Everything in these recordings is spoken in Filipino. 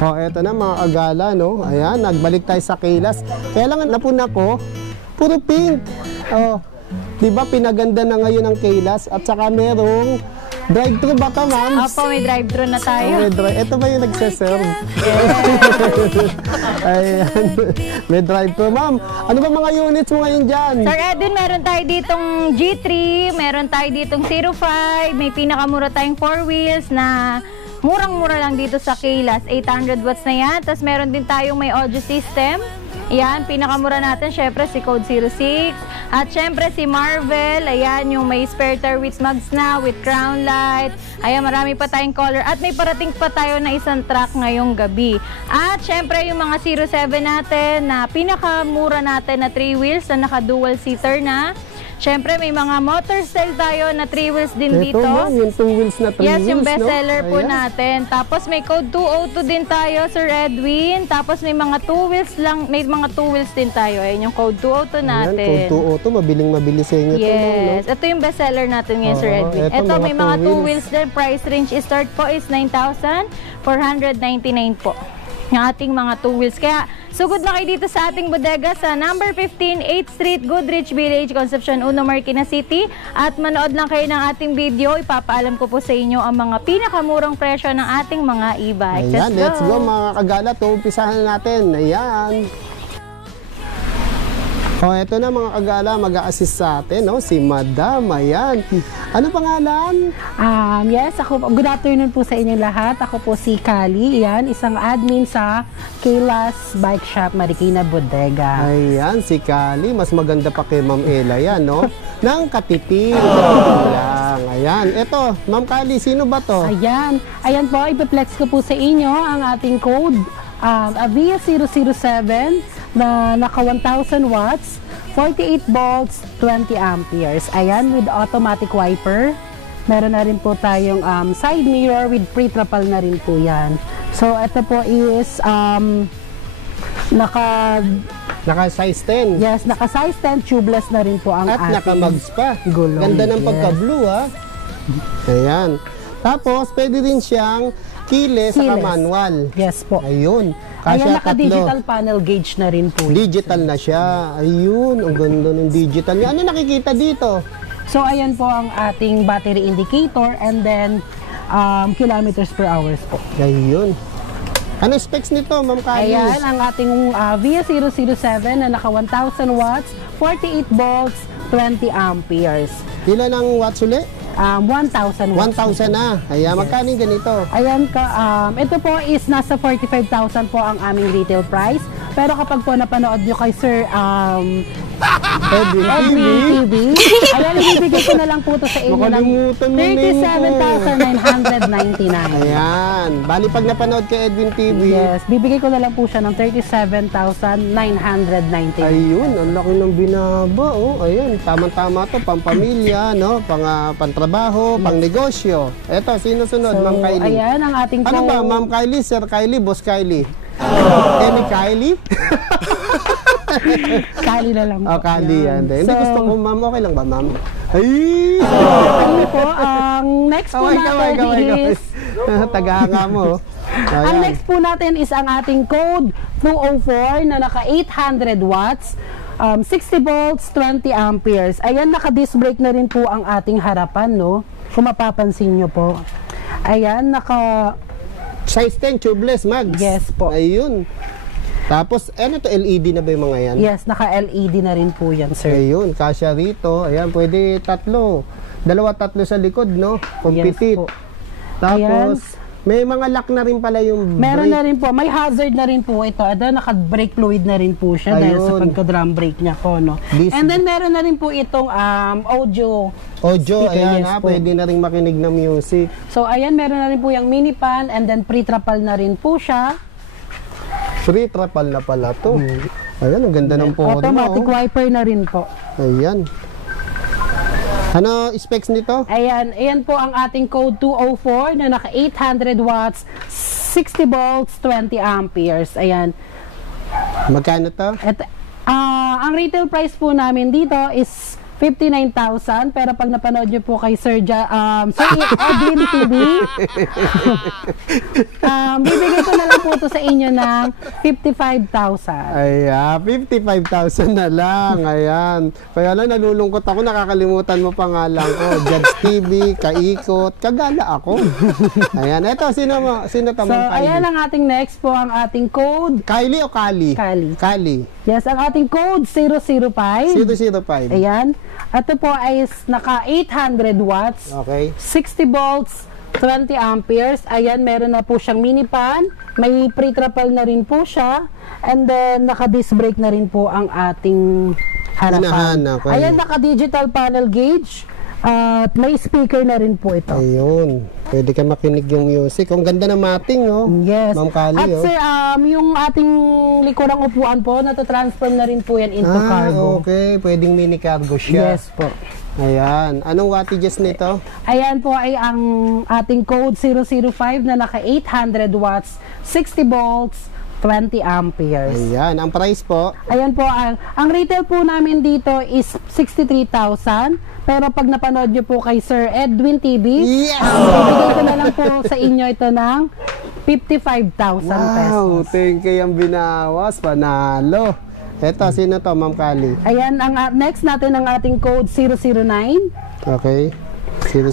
Oh, eto na mga kagala, no? Ayan, nagbalik tayo sa Kaylas. Kailangan napuna ko, puro pink. Oh, di ba pinaganda na ngayon ang Kaylas at saka merong drive-thru ba ka, ma'am? Opo, may drive-thru na tayo. Ito ba yung nagseserve? Ayan, may drive-thru, ma'am. Ano ba mga units mo ngayon dyan? Sir Edwin, meron tayo ditong G3, meron tayo ditong 05, may pinakamura tayong 4 wheels na murang-mura lang dito sa Kaylas, 800 watts na yan. Tapos meron din tayong may audio system. Yan, pinakamura natin, syempre si Code 06. At syempre si Marvel, ayan, yung may spare tire with mags na, with crown light. Ayan, marami pa tayong color. At may parating pa tayo na isang truck ngayong gabi. At syempre yung mga 07 natin na pinakamura natin na 3 wheels na naka-dual seater na. Siyempre, may mga motor style tayo na 3 wheels din dito. Ito, yung 2 wheels na 3 wheels, yes, yung bestseller no? po natin. Tapos may code 202 din tayo, Sir Edwin. Tapos may mga 2 wheels lang, may mga 2 wheels din tayo. Ayun yung code 202 natin. Ayan, code 202, mabiling-mabilis sa inyo. Yes, ito yung bestseller natin ngayon, Sir Edwin. Ito, may mga 2 wheels din. Price range start po is 9,499 po. Yung ating mga 2 wheels. Kaya, sugod na kayo dito sa ating bodega sa number 15, 8th Street, Goodrich Village, Concepcion 1, Marikina City. At manood lang kayo ng ating video. Ipapaalam ko po sa inyo ang mga pinakamurang presyo ng ating mga e-bikes. Ayan, let's go mga kagala. Umpisahan natin. Ayan. Oh, eto na mga kagala, mag-a-assist sa atin, no? Si Madam, ayan. Ano pangalan? Yes, good afternoon po sa inyong lahat. Ako po si Kali, ayan, isang admin sa Kaylas Bike Shop, Marikina Bodega. Ayan, si Kali, mas maganda pa kay Ma'am Ella yan, no? Nang katitil. Lang. Ayan, eto, Ma'am Kali, sino ba to? Ayan po, ipiplex ko po sa inyo ang ating code, Avia 007, na naka 1,000 watts, 48 volts, 20 amperes. Ayan, with automatic wiper. Meron na rin po tayong side mirror with pre-trapal na rin po yan. So, ito po is naka size 10. Yes, naka size 10, tubeless na rin po ang at ating naka-mags pa. Gulong. Ganda ng pagka-blue, ha? Ayan. Tapos, pwede rin siyang keyless sa manual. Yes po. Ayun. Ayan, naka-digital panel gauge na rin po. Digital na siya. Ayun, ang ganda ng digital niya. Ano nakikita dito? So, ayan po ang ating battery indicator and then kilometers per hours po. Ayun. Ano specs nito, Ma'am Kali? Ayan, ang ating Via 007 na naka 1,000 watts, 48 volts, 20 amperes. Ilan ang watts ulit? 1,000 watts. 1,000 na. Ayan, magkano ganito? Ayan, ito po is nasa 45,000 po ang aming retail price. Pero kapag po napanood nyo kay Sir Edwin TV, ayan, ibibigay ko na lang po ito sa inyo ng 37,999. Ayan, bali pag napanood kay Edwin TV. Yes, bibigay ko na lang po siya ng 37,999. Ayun, ang laki ng binaba, oh. Ayun, tamang-tama to, pampamilya, no? Pantrabaho, pang negosyo. Eto, sino sunod, So, Ma'am Kylie? ayan, ang ating Ano ba, Ma'am Kylie, Sir Kylie, Boss Kylie? Any Kylie? Kali na lang po. Oh, Kali yan. Hindi gusto ko, Ma'am. Okay lang ba, Ma'am? Ay! Ano po, ang next po natin is... Tagahanga mo. Ang next po natin is ang ating code 204 na naka 800 watts, 60 volts, 20 amperes. Ayan, naka-disc brake na rin po ang ating harapan, no? Kung mapapansin nyo po. Ayan, naka... Size 10, tubeless, mags. Yes po. Ayun. Tapos, ano to, LED na ba yung mga yan? Yes, naka-LED na rin po yan, sir. Ayun, kasya rito. Ayan, pwede tatlo. Dalawa-tatlo sa likod, no? Compete. Yes po. Tapos, Ayan. May mga lock na rin pala yung meron brake. na rin po. May hazard na rin po ito. Ada, naka-brake fluid na rin po siya. Ayun. Dahil sa pagka-drum brake niya po, no? And then, meron na rin po itong audio speaker. Ayan, yes, pwede na rin makinig ng music. So, ayan, meron na rin po yung mini pan and then pre-trapal na rin po siya. Free trapal na pala to. Ayan, ang ganda ng forma. Automatic wiper na rin po. Ayan. Ano specs nito? Ayan, ayan po ang ating code 204 na naka 800 watts, 60 volts, 20 amperes. Ayan. Magkano to? Ang retail price po namin dito is 59,000. Pero pag napanood nyo po kay Sir Edwin TV, bibigay ko na lang po ito sa inyo ng 55,000. Ayan, 55,000 na lang. Ayan. Kaya lang, nalulungkot ako. Nakakalimutan mo pangalan ko. Judge TV, Kaikot. Kagala ako. Ayan. Ito, sino So, tamang Kylie? ayan ang ating next po, ang ating code. Kylie o Kali? Kali. Kali. Yes, ang ating code 005. 005. Ayan. Ito po ay naka 800 watts, Okay. 60 volts, 20 amperes. Ayan, meron na po siyang mini fan. May pre-trapal na rin po siya. And then, naka-disc brake na rin po ang ating harapan. Unahan, okay. Ayan, naka-digital panel gauge. At may speaker na rin po ito. Ayun. Pwede ka makinig yung music. Ang ganda ng mating, oh. Yes. Ma'am Kali, At oh. sir, yung ating likurang upuan po, natatransform na rin po yan into cargo. Okay. Pwedeng mini cargo siya. Yes po. Ayan. Anong wattages nito? Ayan po ay ang ating code 005 na naka 800 watts, 60 volts, 20 amperes. Ayan. Ang price po? Ayan po, ang retail po namin dito is 63,000. Pero pag napanood nyo po kay Sir Edwin TV, Yes! bibigay ko na lang po sa inyo ito ng 55,000 pesos. Wow. Thank you yung binawas. Panalo. Eto, sino to, Ma'am Kali? Ayan, ang next natin ang ating code 009 Okay.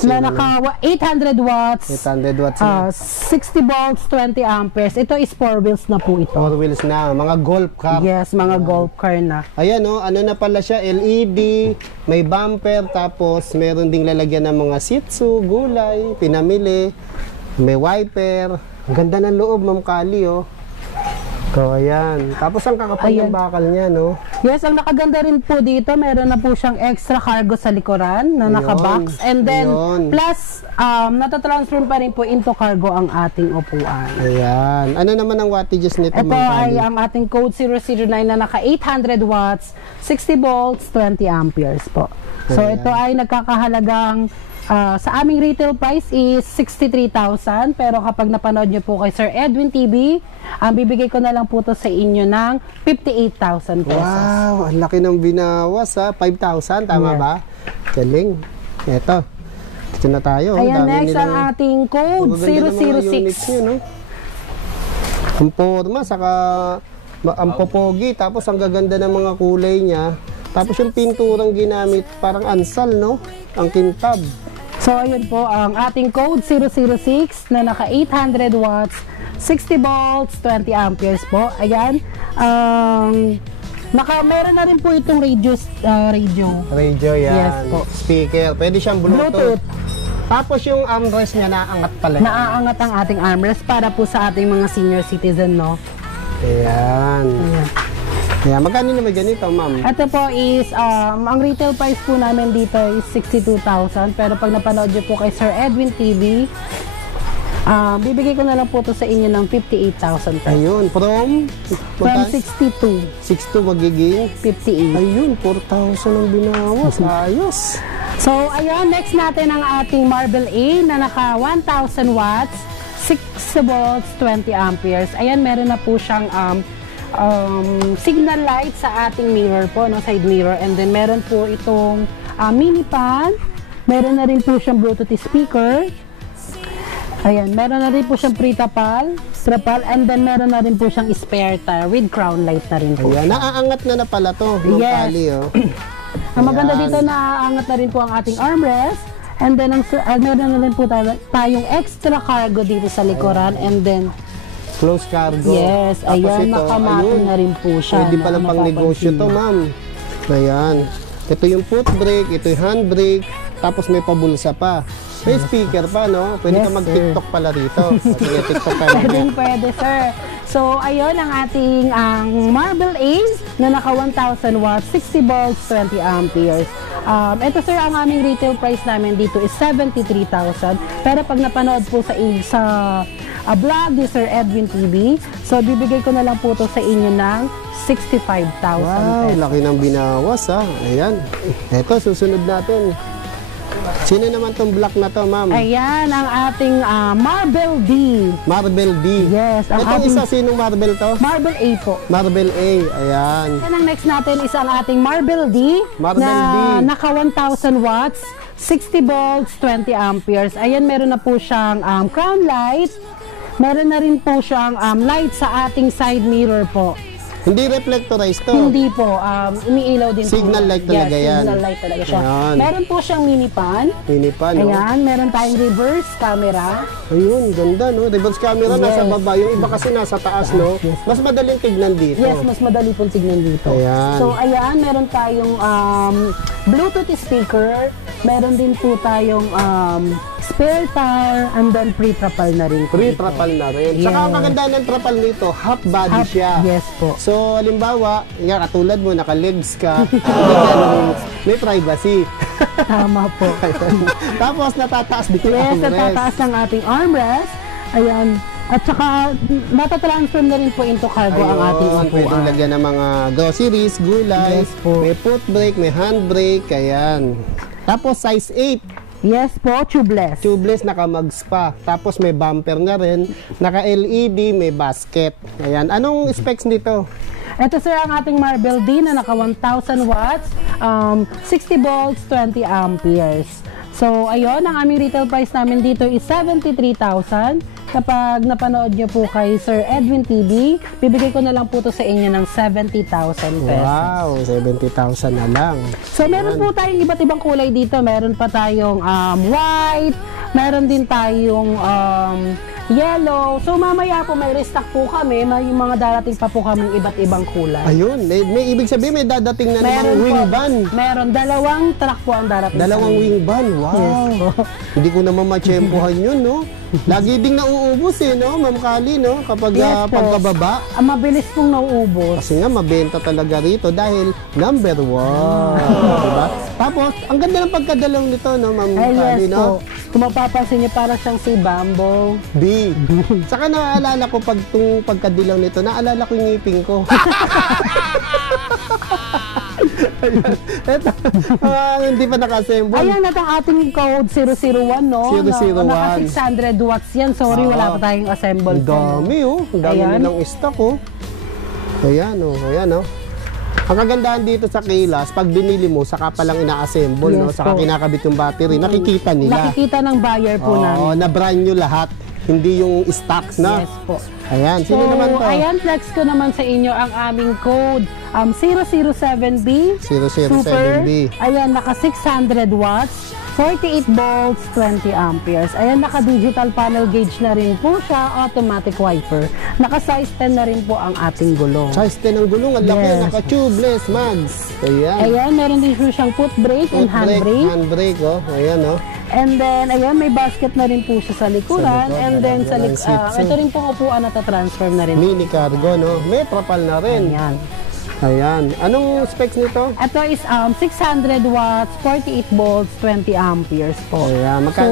na naka 800 watts, 800 watts na. 60 volts, 20 amperes. Ito is 4 wheels na po ito. 4 wheels na. Mga golf car. Yes, mga golf car na. Ayan, oh, ano na pala siya, LED, may bumper, tapos meron ding lalagyan ng mga sitsu, gulay, pinamili, may wiper. Ang ganda ng loob, Ma'am Kali, oh. So, ayan. Tapos ang kakapal Ayan. ng bakal niya, no? Yes, ang nakaganda rin po dito, meron na po siyang extra cargo sa likuran na Ayun. naka-box. And then, Ayun. plus, natatransform pa rin po into cargo ang ating upuan. Ayan. Ano naman ang wattages nito, Ito Ma'am ay Kali? ang ating code 009 na naka 800 watts, 60 volts, 20 amperes po. So, Ayan. ito ay nagkakahalagang sa aming retail price is 63,000. Pero kapag napanood nyo po kay Sir Edwin TV, ang bibigay ko na lang po to sa inyo ng 58,000 pesos. Wow, ang laki ng binawas, ha? 5,000, tama Yes. ba? Galing. Eto. Dito na tayo. Ayan, Dami next nila. ang ating code Magaganda ng mga units 006. niyo, no? Ang forma, saka ang popogi, tapos ang gaganda ng mga kulay niya. Tapos yung pinturang ginamit, parang ansal, no? Ang kintab. So, ayun po, ang ating code 006 na naka 800 watts, 60 volts, 20 amperes po. Ayan. Meron na rin po itong radio. Radio yan. Yes po. Speaker. Pwede siyang Bluetooth. Bluetooth. Tapos yung armrest niya naangat pala. Naaangat ang ating armrest para po sa ating mga senior citizen, no? Ayan. Ayan. Ayan. Magkano naman ganito, ma'am? Ito po is, ang retail price po namin dito is 62,000. Pero pag napanood nyo po kay Sir Edwin TV, bibigay ko na lang po ito sa inyo ng 58,000 pesos. Ayun. From 62, 6 to magiging 58. ayun, 4,000 ang binawas. Ayos. So, ayun, next natin ang ating Marble A na naka 1,000 watts, 6 volts, 20 amperes. Ayan, meron na po siyang signal light sa ating mirror po, no, side mirror. And then, meron po itong mini fan. Meron na rin po siyang Bluetooth speaker. Ayan, meron na rin po siyang trapal. And then, meron na rin po siyang spare tire with crown light na rin po. Ayan. Naaangat na pala to. Yung Yes. tali, oh. Ang maganda Ayan. dito, naaangat na rin po ang ating armrest. And then, meron na rin po tayong extra cargo dito sa likuran. And then, Close cargo. yes, Tapos ayan, ito, nakamatin ayun. na rin po siya. Pwede palang pang negosyo to, ma'am. Ayan. Ito yung foot brake, ito yung hand brake, tapos may pabulsa pa. May speaker pa, no? Pwede Yes, ka mag-TikTok pala rito. Sige, TikTok ka Pwede, sir. So, ayun ang ating Marble Ace na naka 1,000 watts, 60 volts, 20 amperes. Ito, sir, ang aming retail price namin dito is 73,000. Pero pag napanood po sa vlog ni Sir Edwin TV, so bibigay ko na lang po to sa inyo ng 65,000 Wow, pesos. laki ng binawas, ha? Ayan. Ito, susunod natin. Sino naman tong black na to, ma'am? Ayan, ang ating Marble D. Marble D. Yes, ang Itong ating isa, sinong marble to? Marble A po. Marble A, ayan. Yan ang next natin is ang ating Marble D Marble na D. naka 1,000 watts, 60 volts, 20 amperes. Ayan, meron na po siyang crown light. Meron na rin po siyang light sa ating side mirror po. Hindi reflectorized to. Hindi po, umiilaw din Signal po. light talaga yes, yan. Signal light talaga siya. Ayan. Meron po siyang mini pan. Mini pa, no? Ayan, meron tayong reverse camera. Ayun, ganda, no? Reverse camera nasa Yes. baba. Yung iba kasi nasa taas, no? Mas madaling tignan dito. Yes, mas madali pong tignan dito. Ayan. So, ayan, meron tayong Bluetooth speaker. Meron din po tayong spare tire and then pre-trapal na rin po. Pre-trapal na rin. Saka ang Yes. maganda ng trapal nito, half body Half- siya. Yes po. So, halimbawa, yan, katulad mo, naka-legs ka, may privacy. Tama po. Tapos, natataas dito yung Yes, armrest. natataas ng ating armrest. Ayan. At saka, natatransfer na rin po into cargo ang ating Ayun, pwedeng upuan. lagyan ng mga groceries, gulay, Yes po. may foot brake, may hand brake, ayan. Tapos, size 8. Yes po, tubeless. Tubeless, naka-mags pa. Tapos may bumper na rin, naka-LED, may basket. Ayan. Anong specs nito? Ito sir ang ating Marble D na naka 1,000 watts, 60 volts, 20 amperes. So, ayun, ang aming retail price namin dito is 73,000. Kapag napanood nyo po kay Sir Edwin TV, bibigay ko na lang po to sa inyo ng 70,000 pesos. Wow, 70,000 na lang. So, meron po tayong iba't ibang kulay dito. Meron pa tayong white, meron din tayong yellow. So, mamaya po may restock po kami. May mga darating pa po kaming iba't ibang kulay. Ayun, may ibig sabihin may dadating na namang wing van. Meron, dalawang truck po ang darating. Dalawang sa amin. wing van, wow. Yes. Hindi ko naman matsyempohan yun, no? Lagi ding nauubos eh, no, Ma'am Kali, no? Kapag Yes po. pagkababa. Mabilis pong nauubos. Kasi nga, mabenta talaga rito dahil number 1. Diba? Tapos, ang ganda ng pagkadalaw nito, no, Ma'am Ay, Kali, yes no? po. Kung mapapansin niyo, para siyang si Bambo. B. Saka naaalala ko pag itong pagkadilaw nito, naaalala ko yung ngipin ko. Eto, hindi pa naka-assemble. Ayan na itong ating code 001, no? 001. Naka 600 watts yan. Sorry, wala pa tayong assemble. Ang dami, oh. Ang dami Ayan. nilang stock, oh. Ayan, oh. Ayan, oh. Ang kagandahan dito sa Kilas, pag binili mo, saka pa lang ina-assemble, no? Yes Saka po. kinakabit yung battery. Nakikita nila. Nakikita ng buyer po Oo, namin. na brand new lahat. Hindi yung stocks, na. Yes po. Ayan, So, sino naman to? ayan, flex ko naman sa inyo ang aming code 007B. 007B. Ayan, naka 600 watts, 48 volts, 20 amperes. Ayan, naka digital panel gauge na rin po siya, automatic wiper. Naka size 10 na rin po ang ating gulong. Size 10 ang gulong. Ang laki. Yes. Naka-tubeless, mags. Ayan. Ayan, meron din po siyang foot brake and hand brake. Handbrake, oh. Ayan, oh. And then, ayan, may basket na rin po siya sa likuran. Sa likod, And then, sa walang seats, ito rin pong upuan na transfer na rin. Mini cargo, no? May trapal na rin. Ayan. Ayan. Anong specs nito? Ito is 600 watts, 48 volts, 20 amperes po. Ayan. So,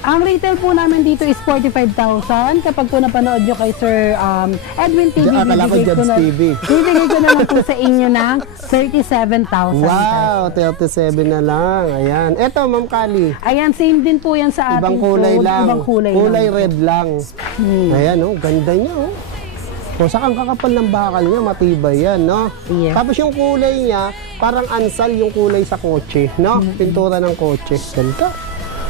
ang retail po namin dito is 45,000. Kapag po napanood nyo kay Sir Edwin TV, Akala ko Judge TV. bibigay ko naman po sa inyo ng 37,000. Wow, 37 na lang. Ayan. Eto, Ma'am Kali. Ayan, same din po yan sa ating Ibang kulay code. lang. Ibang kulay, lang. red lang. Ayan, oh. Ganda niya, oh. So, saka ang kakapal ng bakal niya, matibay yan, no? Yes. Tapos yung kulay niya, parang ansal yung kulay sa kotse, no? Pintura ng kotse. Ganda.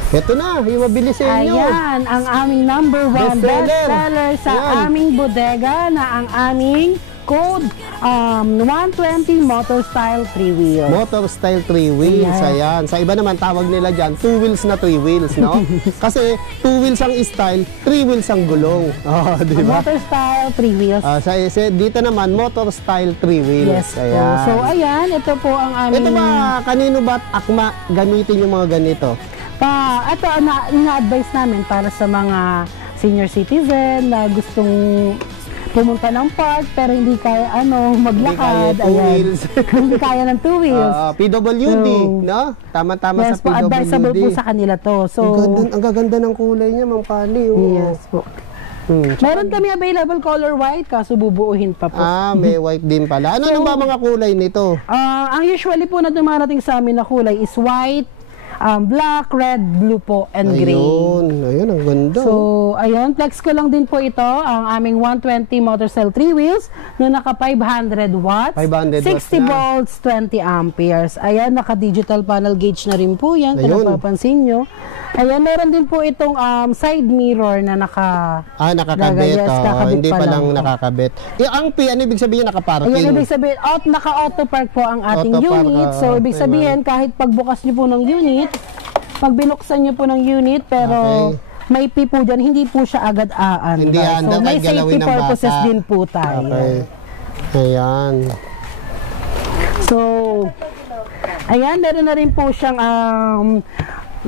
Ito na, yung mabili sa inyo. Ayan, ang aming number 1 Bestseller. bestseller sa Yan. aming bodega na ang aming code 120 Motor Style 3 wheel. Motor style 3 wheels, Yes. ayan. Sa iba naman, tawag nila dyan, 2 wheels na 3 wheels, no? Kasi 2 wheels ang style, 3 wheels ang gulong. Oh, di ba? Motor Style 3 wheels. Dito naman, motor style 3 wheels. Yes po. Ayan. So ayan, ito po ang aming Ito ba, kanino ba't akma gamitin yung mga ganito? ito ina-advise namin para sa mga senior citizen na gustong pumunta ng park pero hindi kaya maglakad. Hindi kaya 2 wheels. Hindi kaya ng 2 wheels. PWD, So, no? Tama-tama Yes sa po, PWD. advisable po sa kanila to. So, Ang gaganda ng kulay niya, Ma'am Kali. Oh. yes po. Hmm. Meron kami available color white, kaso bubuuhin pa po. May white din pala. Ano ba mga kulay nito? Ang usually po na dumarating sa amin na kulay is white, black, red, blue po, and gray. Ayun, ang ganda. So, ayun, flex ko lang din po ito, ang aming 120 motor cell 3 wheels na naka 500 watts, 500 watts 60 na. volts, 20 amperes. Ayan, naka digital panel gauge na rin po yan, kung Ayun. napapansin nyo. Ayan, meron din po itong side mirror na Nakakabit. Yes, kakabit Hindi pa pa lang lang. nakakabit. Ang P, ano ibig sabihin nakaparking? Ayun, ibig sabihin, naka-auto park po ang ating Auto park, unit. So, ibig sabihin, kahit pagbukas nyo po ng unit, pag binuksan nyo po ng unit, pero may P po dyan, hindi po siya agad aandar. Hindi aandar, So, may kahit galawin safety ng purposes bata. din po tayo. Okay. Ayan. So, ayan, meron na rin po siyang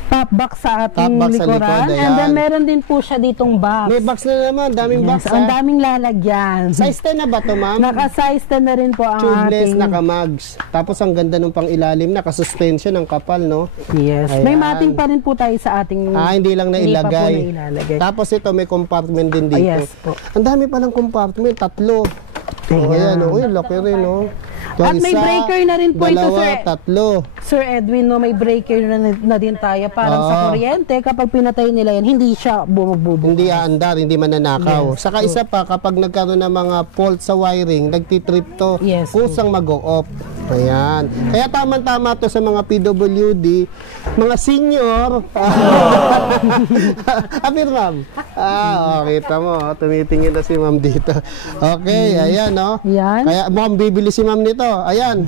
top box sa ating Top box sa likuran. likod, ayan. And then, meron din po siya ditong box. May box na naman, daming box. Yes, ang daming lalagyan. Size 10 na ba to, ma'am? Naka-size 10 na rin po ang Tubeless, ating... naka-mags. Tapos ang ganda nung pang ilalim, naka-suspension ng kapal, no? Yes. Ayan. May mating pa rin po tayo sa ating... Hindi lang na Hindi pa po ilagay. na ilalagay. Tapos ito, may compartment din dito. Yes po. Ang dami palang compartment, 3. Ayan, laki rin, no? At may breaker na rin po ito, sir. 3. Sir Edwin, no, may breaker na din tayo. Parang sa kuryente, kapag pinatay nila yan, hindi siya bumububo. Hindi aandar, hindi mananakaw. Saka isa pa, kapag nagkaroon ng mga fault sa wiring, nagtitrip to, Yes. kusang mag-o-off. Ayan. Kaya tama-tama to sa mga PWD, mga senior. Apir, ma'am. Kita mo, tumitingin na si ma'am dito. Okay, ayan, no? Yan. Kaya mukhang bibili si ma'am nito. Ayan.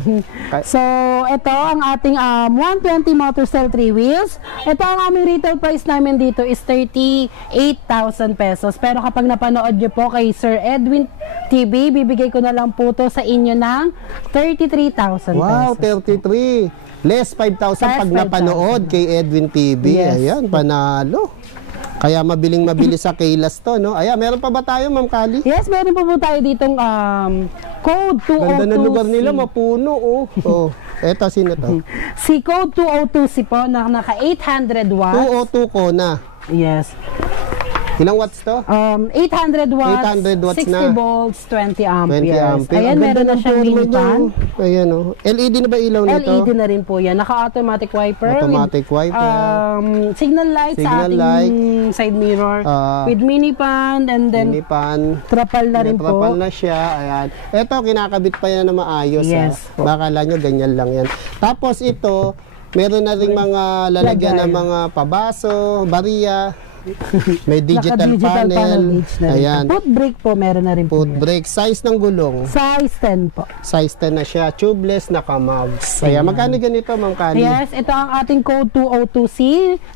So, ito ang ating 120 motor cell 3 wheels. Ito ang aming retail price namin dito is 38,000 pesos. Pero kapag napanood nyo po kay Sir Edwin TV, bibigay ko na lang po to sa inyo ng 33,000 Wow, pesos. 33. Less 5,000 pag 5,000. napanood kay Edwin TV. Yes. Ayan, panalo. Kaya mabiling-mabili sa Kaylas to, no? Ayan, meron pa ba tayo, Ma'am Kali? Yes, meron po tayo ditong code 202C. Ganda ng lugar nila, mapuno, oh. Oh, eto, sino to? Si code 202C po, na naka 800 watts. 202 ko na. Yes. Ilang watts to? 800 watts, 800 watts 60 na. volts, 20 amperes. 20 ampere. Ayan, Ang meron ganda na ng siyang forma mini niya, fan. oh. Ayan, oh. LED na ba ilaw nito? LED na rin po yan. Naka-automatic wiper. Automatic wiper. Signal light sa Signal ating light. side mirror. Ah. With mini pan and then Mini pan. trapal na rin Natrapal po. na siya. Ayan. Ito, kinakabit pa yan na maayos. Yes, po. Baka lang nyo, ganyan lang yan. Tapos ito, meron na rin mga lalagyan Lagay. ng mga pabaso, bariya. May digital Naka-digital panel. gauge na rin. Ayan. Foot brake po, meron na rin po. Foot brake. Size ng gulong. Size 10 po. Size 10 na siya. Tubeless, naka-mags. Kaya magkano ganito, Ma'am Kali? Yes, ito ang ating code 202C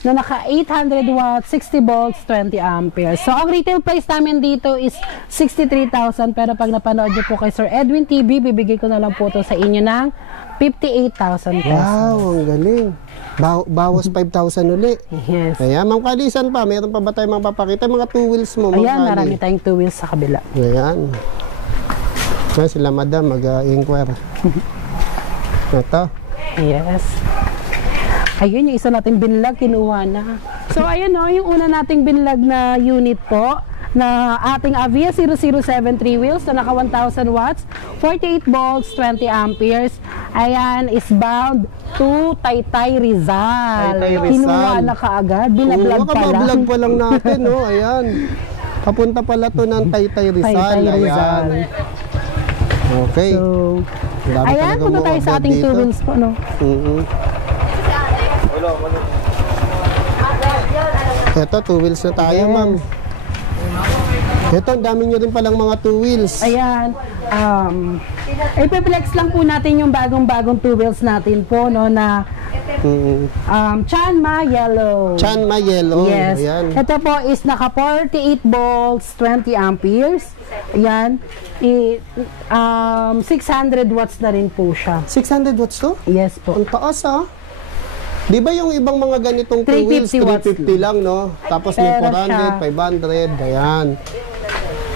na naka 800 watts, 60 volts, 20 amperes. So, ang retail price namin dito is 63,000 pero pag napanood niyo po kay Sir Edwin TV, bibigay ko na lang po to sa inyo ng 58,000 pesos. Wow, ang galing. Bawas 5,000 uli. Yes. Kaya, Ma'am Kali, saan pa? Meron pa ba tayong mapapakita? Mga two wheels mo, Ma'am Ayan, Kali. marami tayong two wheels sa kabila. Ayan. Ayan sila, madam, mag-inquire. Ito. Yes. Ayun, yung isa nating binlag, kinuha na. So, ayun o, yung una nating binlag na unit po, na ating Avia 007 3 wheels na naka 1,000 watts, 48 volts, 20 amperes. Ayan, is bound to Taytay Rizal. Taytay Rizal. Kinuha na kaagad, binablog pa lang. Makabablog pa lang natin, no? Ayan. Papunta pala to ng Taytay Rizal. Taytay Rizal. Ayan. Okay. So, Dami ayan, talagang punta tayo sa umorder ating dito. two wheels po, no? Ito, two wheels na tayo, Yes. ma'am. Ito, ang dami nyo rin palang mga two wheels. Ayan, ipiplex lang po natin yung bagong-bagong two wheels natin po, no, na Chanma Yellow. Chanma Yellow. Yes. Ayan. Ito po is naka 48 volts, 20 amperes. Ayan. 600 watts na rin po siya. 600 watts to? Yes po. Ang taas, ah. Di ba yung ibang mga ganitong two wheels, 350 watts 350 lang, no? Tapos may Pero 400, siya- 500, ayan.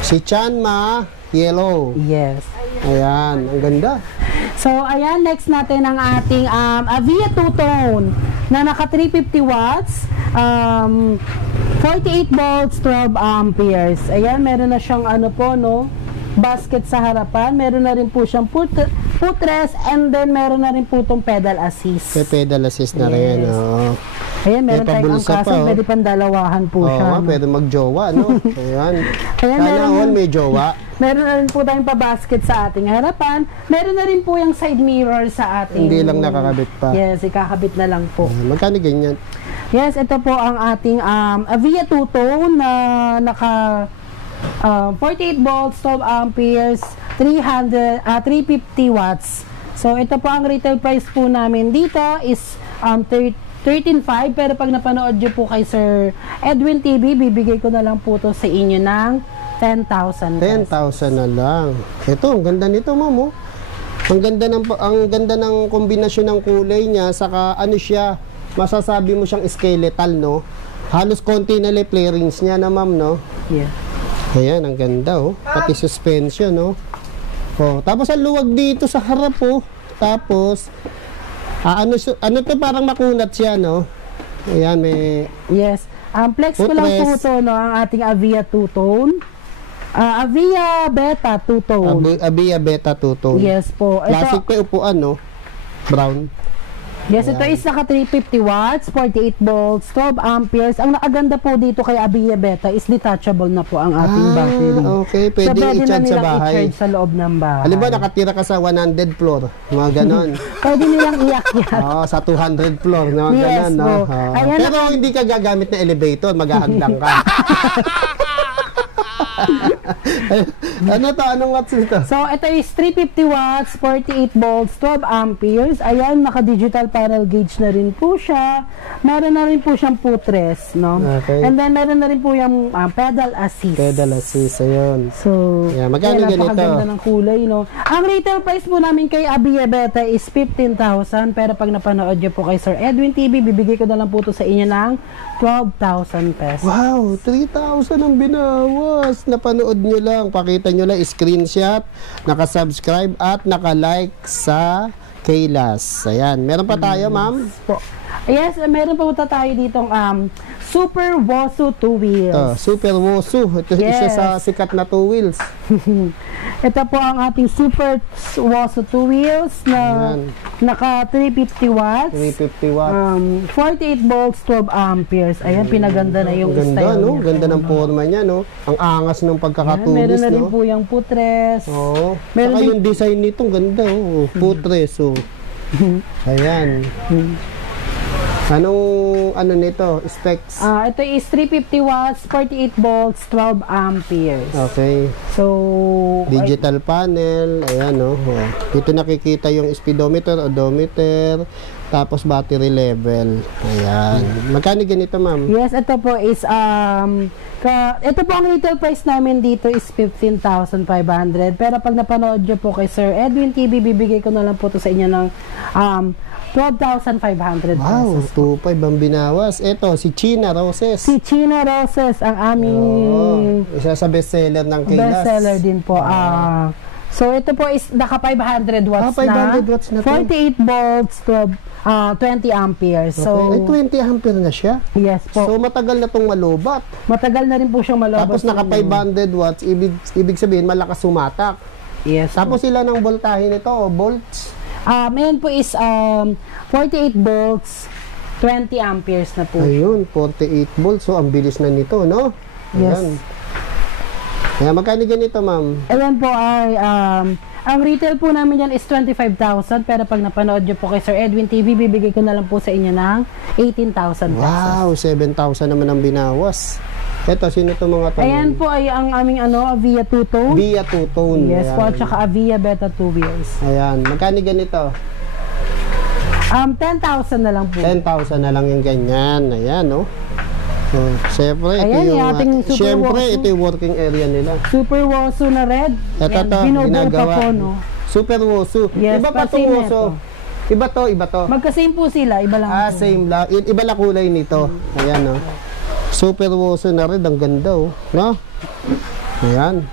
Si Chanma Yellow. Yes. Ayan, ang ganda. So, ayan, next natin ang ating Avia two-tone na naka 350 watts, 48 volts, 12 amperes. Ayan, meron na siyang ano po, no? basket sa harapan. Meron na rin po siyang footrest, and then meron na rin po itong pedal assist. May pedal assist na rin. Yes. Oo. Ayan, meron May tayong pabulsa angkasan, pa, oh. pwede pandalawahan po Oo, siya. nga, No? pwede magjowa, no? Ayan. Ayan, Sana meron- all may jowa. Meron na rin po tayong pa-basket sa ating harapan. Meron na rin po yung side mirror sa ating... Hindi lang nakakabit pa. Yes, ikakabit na lang po. Magkano ganyan? Yes, ito po ang ating Avia two-tone na naka 48 volts, 12 amperes, 350 watts. So, ito po ang retail price po namin dito is 13.5, pero pag napanood nyo po kay Sir Edwin TV, bibigay ko na lang po to sa inyo ng 10,000 pesos. 10,000 na lang. Ito, ang ganda nito, ma'am. Oh. Ang ganda ng kombinasyon ng kulay niya, saka ano siya, masasabi mo siyang skeletal, no? Halos konti na lang play rings niya na, ma'am, no? Yeah. Ayan, ang ganda, oh. Pati suspension, no? Oh, tapos ang luwag dito sa harap, oh. Tapos, ano to, parang makunat siya, no? Ayan, may... Yes. Flex ko lang po Footrest. to, no, ang ating Avia two-tone. Avia Beta two-tone. Abia Beta 2-tone. Yes po. Classic Ito, pa yung upuan, no? Brown. yes, ito is naka 350 watts, 48 volts, 12 amperes. Ang nakaganda po dito kay Avia Beta is detachable na po ang ating battery. Okay. Pwede so, pwede na i-charge sa nilang bahay. i-charge sa loob ng bahay. Halimbawa, nakatira ka sa 100 floor. Mga ganon. Pwede nilang iyak-iyak. Oo, sa 200 floor. Mga Yes, ganon, no? po. Oo. Ayan, Pero hindi ka gagamit na elevator. Maghahagdan ka. Ano to? Anong watts nito? So, ito is 350 watts, 48 volts, 12 amperes. Ayan, naka-digital panel gauge na rin po siya. Meron na rin po siyang footrest, no? Okay. And then, meron na rin po yung pedal assist. Pedal assist. Ayun. So, Yeah, magkano ayan, ganito? napakaganda ng kulay, no? Ang retail price po namin kay Avia Beta is 15,000. Pero pag napanood nyo po kay Sir Edwin TV, bibigay ko na lang po to sa inyo ng 12,000 pesos. Wow, 3,000 ang binawas. Napanood nyo lang. Pakita nyo lang, screenshot, nakasubscribe at nakalike sa Kaylas. Ayan. Meron pa tayo, ma'am? Po. Yes, meron pa po tayo ditong Super Wosu 2 wheels. Ito, Super Wosu. Ito isa Yes. sa sikat na 2 wheels. Ito po ang ating Super Wosu 2 wheels na Ayan. naka 350 watts. 350 watts. 48 volts, 12 amperes. Ayan, pinaganda na yung Ganda, style no? niya. Ganda ng forma niya, no? Ang angas ng Ayan, pagkakatubis, meron na rin no? po yung footrest. Oo. Meron Saka din- yung design nito, ganda, oh. Footrest, oh. Ayan. Anong, ano nito? Specs? Ito is 350 watts, 48 volts, 12 amperes. Okay. So, Digital panel, ayan, no? Oh. Dito nakikita yung speedometer, odometer, tapos battery level. Ayan. Magkano ganito, ma'am? yes, ito po is ito po ang retail price namin dito is 15,500. Pero pag napanood nyo po kay Sir Edwin TV, bibigay ko na lang po to sa inyo ng 12,500 Wow, pesos. 2.5 ang binawas. Ito, si China Roses. Si China Roses, ang aming Oo, isa sa bestseller ng Kaylas. bestseller din po. So, ito po is naka 500 watts 500 watts na to. 48 volts, 20 amperes. So, Okay. Ay, 20 ampere na siya. yes po. So, matagal na tong malobat. Matagal na rin po siyang malabas. Tapos, naka 500 watts. Ibig sabihin, malakas sumatak. Yes po. Tapos, sila ng voltahe nito, o volts. Ayan po is 48 volts, 20 amperes na po. Ayun, 48 volts. So, ang bilis na nito, no? Yes. Ayan. Kaya, magkano ganito, ma'am? Ayan po ay, ang retail po namin yan is 25,000. Pero pag napanood nyo po kay Sir Edwin TV, bibigay ko na lang po sa inyo ng 18,000 pesos. Wow, 7,000 naman ang binawas. Ito, sino to mga to? Ayan po ay ang aming Avia two-tone. Via two-tone. Yes po, Ayan. at saka Avia Beta 2 wheels. Ayan, magkano ganito? 10,000 na lang po. 10,000 na lang yung ganyan. Ayan, no? So, syempre, ito Ayan, yung, yung ating super syempre, Wosu. ito yung working area nila. Super Wosu na red. Ito Yan, to, binubur pa ginagawa. po, no? Super Wosu. Yes, Iba pa pa itong same Wosu. ito. Iba to. Magka-same po sila, iba lang po. Same lang. Iba lang kulay nito. Ayan, no? Super Wosu na red. Ang ganda, oh. No? Ayan.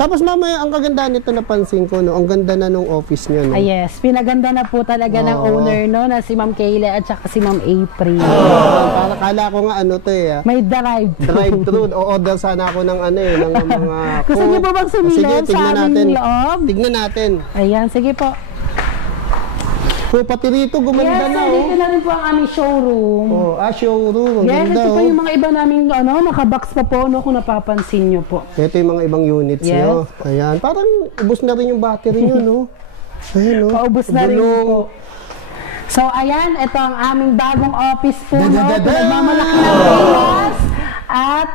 Tapos mamaya, ang kagandahan nito napansin ko, no? Ang ganda na nung office niyo, no? Yes, pinaganda na po talaga ng Oo. owner, no, na si Ma'am Kayla at saka si Ma'am April. Para kala ko nga ano to eh. May drive. Drive-thru. O order sana ako ng ano eh, ng mga Gusto niyo po bang sumilip Sige, sa tignan aming natin. loob? Tignan natin. Ayan, sige po. So, pati rito, gumanda Yes, na, sir, dito na rin po ang aming showroom. Oh, showroom. Ang Yes, ganda, ito po oh. yung mga iba naming nakabox pa po, no, kung napapansin nyo po. Ito yung mga ibang units Yes. nyo. Ayan. Parang ubos na rin yung battery nyo, no? Ayan, no? Paubos na rin Bulong. po. So, ayan, ito ang aming bagong office po, no? Da-da-da-da! Pinagmamalaki ng Pilas. At,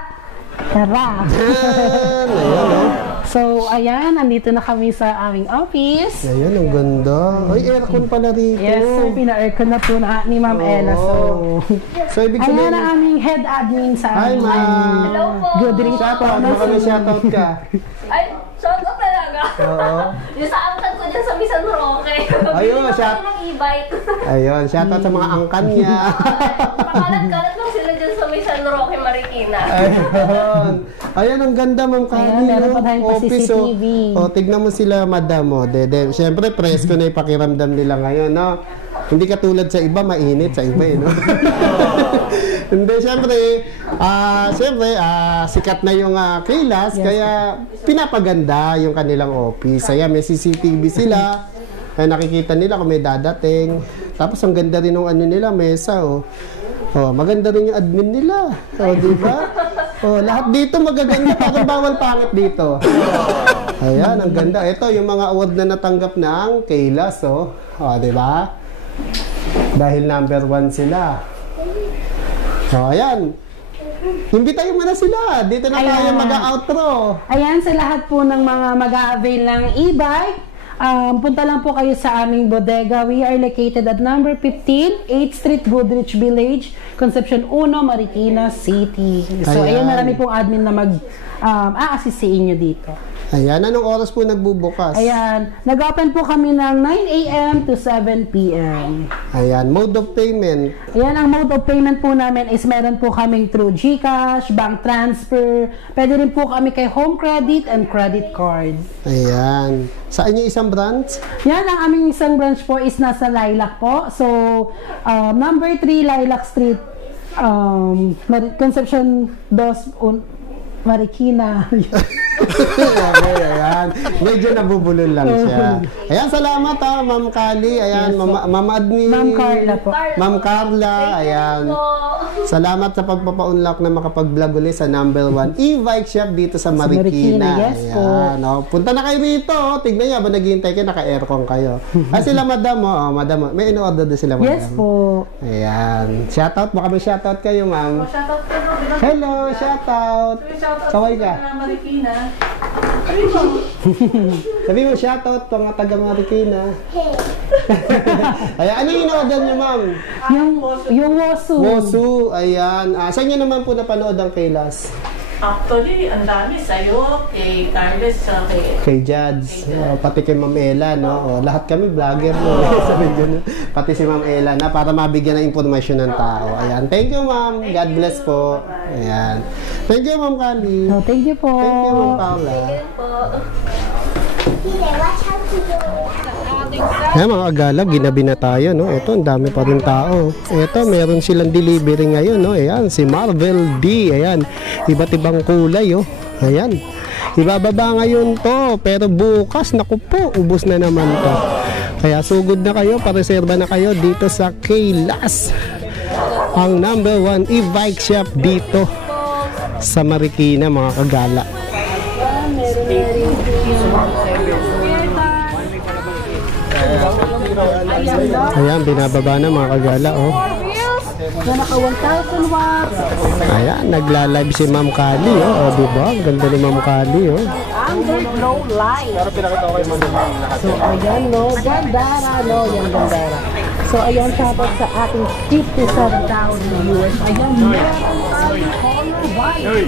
tara. Ayan, ayan, no? So, ayan, andito na kami sa aming office. Ayan, ang ganda. Ay, aircon pala rito. Yes, sir, pina-aircon na po na ni Ma'am Ella. So, So, ibig ayan sabihin, ang aming head admin sa hi, aming ma'am. Hello po. good ring. Shoutout, baka may shoutout ka. Ay, shout out talaga. Oo. Yung sa angkat ko dyan sa Misan Roque. Ayun, Bili shout- naman ng e-bike. Ayun, shoutout sa mga angkan niya. Makalat-kalat lang sila dyan sa Misan Roque, Marikina. Ayun. Ayan, ang ganda, Ma'am Kali. Ayan, meron pa tayong Office, CCTV. oh. Tignan mo sila, madam. Oh. Siyempre, presko na yung pakiramdam nila ngayon, no? Hindi katulad sa iba, mainit sa iba, eh, no? Hindi, siyempre, sikat na yung Kaylas, kaya pinapaganda yung kanilang office. Ayan, may CCTV sila. Kaya nakikita nila kung may dadating. Tapos, ang ganda rin ng ano nila, mesa, oh. Oh, maganda rin yung admin nila. Oh, di ba? Oh, lahat dito magaganda. Parang bawal pangit dito. Ayan, ang ganda. Ito, yung mga award na natanggap ng Kaylas, oh. Oh, di ba? Dahil number 1 sila. Oh, ayan. Imbitahin mo na sila. Dito na tayo Ayan. mag-outro. Ayan, sa lahat po ng mga mag-a-avail ng e-bike, punta lang po kayo sa aming bodega. We are located at number 15, 8th Street, Goodrich Village, Concepcion 1, Marikina City. So, Ayan. ayan, marami pong admin na mag-assist sa inyo dito. Ayan, anong oras po nagbubukas? Ayan, nag-open po kami ng 9 a.m. to 7 p.m. Ayan, mode of payment. Ayan, ang mode of payment po namin is meron po kaming through GCash, bank transfer, pwede rin po kami kay home credit and credit card. Ayan. Saan yung isang branch? Yan, ang aming isang branch po is nasa Lilac po. So, number 3 Lilac Street, Concepcion 2, Marikina. Okay, ayan. Medyo nabubulol lang siya. Ayan, salamat Ma'am Kali. Ayan, Ma'am Admin. Ma'am Carla po. Ma'am Carla. Ayan. Salamat sa pagpapa-unlock na makapag-vlog ulit sa number 1 e-bike shop dito sa Marikina. Marikina, yes po. Ayan. Oh, punta na kayo rito. Tignan niyo, habang naghihintay kayo, naka-aircon kayo. Sila madam, madam, may in-order din sila madam. Yes po. Ayan. Shoutout, baka may shoutout kayo, ma'am. Shout out ko. Hello, shoutout. Kaway ka. Marikina. Sabi mo, shoutout mga taga Marikina. Ayan, ano yung in-order niyo, ma'am? Yung Wosu. Wosu, ayan. Saan niyo naman po napanood ang Kaylas? Actually, ang dami sa'yo, kay Carlos, kay... Kay Jads, pati kay Ma'am Ella, no? Lahat kami vlogger, no? Sabi ganun. Pati si Ma'am Ella na para mabigyan ng impormasyon ng tao. Ayan. Thank you, ma'am. God bless po. Ayan. Thank you, Ma'am Kali. Oh, thank you po. Thank you, Ma'am Paula. Ayan mga agala, ginabi na tayo, no? Ito, ang dami pa rin tao. Ito, meron silang delivery ngayon, no? Ayan, si Marvel D. Ayan, iba't ibang kulay, oh. Ayan. Ibababa ngayon to, pero bukas, naku po, ubos na naman to. Kaya sugod na kayo, pareserba na kayo dito sa Kaylas. Ang number 1 e-bike shop dito sa Marikina, mga kagala. Ayan, binababa na mga kagala, oh. Na naka 1,000 watts. Ayan, nagla-live si Ma'am Kali, oh. Oh, diba? Ang ganda ni Ma'am Kali, oh. Underflow light. So, ayan, no. Gandara, no. Yan, Gandara. So, ayan, shoutout sa ating 57,000 viewers. Ayan, meron tayong color white.